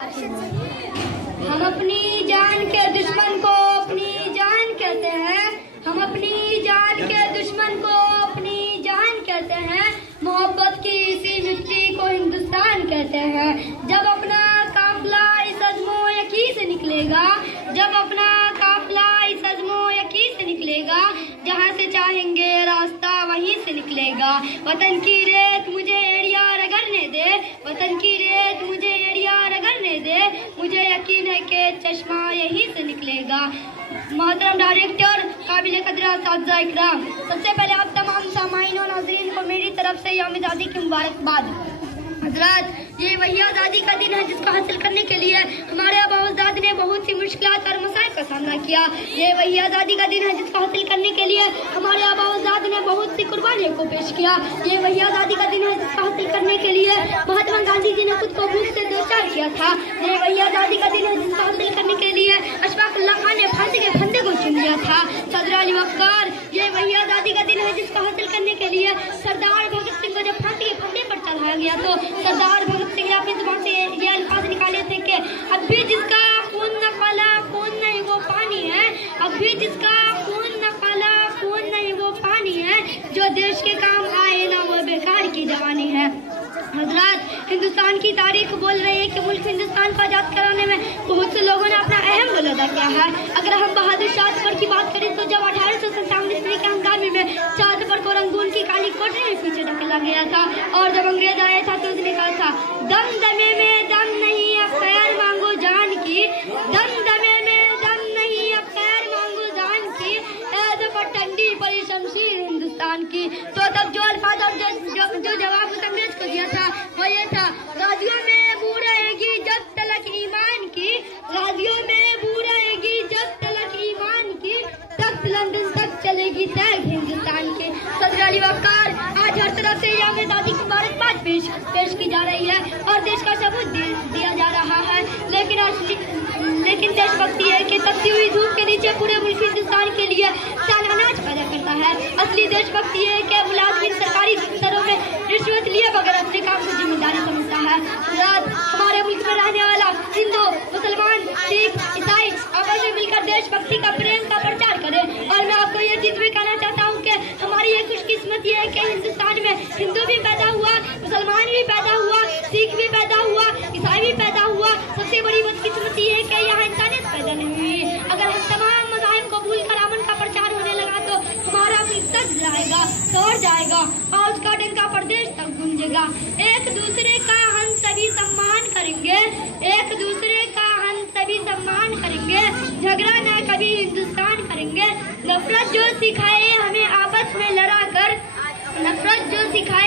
हम अपनी जान के दुश्मन को अपनी जान कहते हैं। हम अपनी जान के दुश्मन को अपनी जान कहते हैं। मोहब्बत की इसी मिट्टी को हिंदुस्तान कहते हैं। जब अपना काफिला इस अज़्मो यकीन से निकलेगा, जब अपना काफिला इस अज़्मो यकीन से निकलेगा, जहाँ से चाहेंगे रास्ता वहीं से निकलेगा। वतन की रेत मुझे एड़िया रगड़ने दे, वतन की रेत मुझे एड़िया रगड़ने दे, मुझे यकीन है कि चश्मा यहीं से निकलेगा। मोहतरम डायरेक्टर, काबिल कदर असातिज़ा इकराम, सबसे पहले आप तमाम सामाईन और नाज़रीन को मेरी तरफ से यौम आज़ादी की मुबारकबाद। हज़रात, ये वही आज़ादी का दिन है जिसको हासिल करने के लिए हमारे आबा-ओ-अजदाद ने बहुत सी मुश्किलात और मसाइल का सामना किया। ये वही आज़ादी का दिन है जिसको हासिल करने के लिए हमारे आबा-ओ-अजदाद ने बहुत सी कुर्बानियों को पेश किया। ये वही आज़ादी का दिन है जिसको हासिल करने के लिए महात्मा गांधी जी ने खुद को भूख से दो चार किया था। ये वही आज़ादी का दिन है जिसको हासिल करने के लिए अशफाक उल्लाह खान ने फांसी के फंदे को चुन लिया था। सदर अली वक़ार, ये वही आज़ादी का दिन है जिसको हासिल करने के लिए सरदार भगत सिंह को जब फांसी के फंदे पर चढ़ाया गया तो सरदार भगत सिंह ने अपनी जुबान से ये अल्फाज निकाले थे कि अब भी जिसका खून न काला खून नहीं वो पानी है, अब भी जिसका खून न काला खून नहीं वो पानी है, जो देश के काम आए ना वो बेकार की जवानी है। हज़रात, हिंदुस्तान की तारीख बोल रही है कि मुल्क हिंदुस्तान को आज़ाद कराने में बहुत से लोगों ने अपना अहम रोल अदा किया है। अगर हम बहादुर शाह ज़फ़र की बात करें तो जब 1857 ईस्वी के हंगामे में शाह ज़फ़र को रंगून की काली कोठरी में पीछे ढकेला गया था और जब अंग्रेज आया था तो उसने कहा था, दम दमे में दम नहीं अब खैर मांगो जान की, दम दमे में दम नहीं अब खैर मांगो जान की, ज़फ़र ठंडी पड़ी शमशीर हिंदुस्तान की। तो तब जो अल्फाज और जो जवाब उस अंग्रेज को दिया था वो ये था, गाजियों में बू रहेगी जब तलक ईमान की, गाजियों में बू रहेगी जब तलक ईमान की, तख्त लंदन तक चलेगी तैग हिंदुस्तान की। सदर अली वक़ार, आज हर तरफ से यौम आज़ादी की मुबारकबाद पेश की जा रही है और देश का सबूत दिया जा रहा है, लेकिन देशभक्ति है कि तपती हुई धूप के नीचे पूरे मुल्क हिंदुस्तान के लिए सालानाज पैदा करता है। असली देशभक्ति है कि मुलाजिम सरकारी दफ्तरों में रिश्वत लिए बगैर अपने काम को जिम्मेदारी समझता है। हमारे मुल्क में रहने वाला हिंदू, मुसलमान, सिख, ईसाई आपस में मिलकर देशभक्ति का प्रेम का प्रचार करे। और मैं आपको ये चीज भी कहना चाहता हूँ कि हमारी ये खुशकिस्मती है कि हिंदुस्तान में हिंदू भी पैदा हुआ, मुसलमान भी पैदा हुआ, सिख भी पैदा हुआ, ईसाई भी पैदा हुआ। सबसे बड़ी बदकिस्मती है कि यहाँ इंसानियत पैदा नहीं हुई। अगर हम तमाम मज़ाहिब को भूलकर अमन का प्रचार होने लगा तो हमारा मुल्क सज जाएगा, तोड़ जाएगा और उसका डंका प्रदेश तक गूंजेगा। एक दूसरे का हम सभी सम्मान करेंगे, एक दूसरे का हम सभी सम्मान करेंगे, झगड़ा न कभी हिंदुस्तान करेंगे। नफरत जो सिखाए हमें आपस में लड़ा कर, नफरत जो सिखाए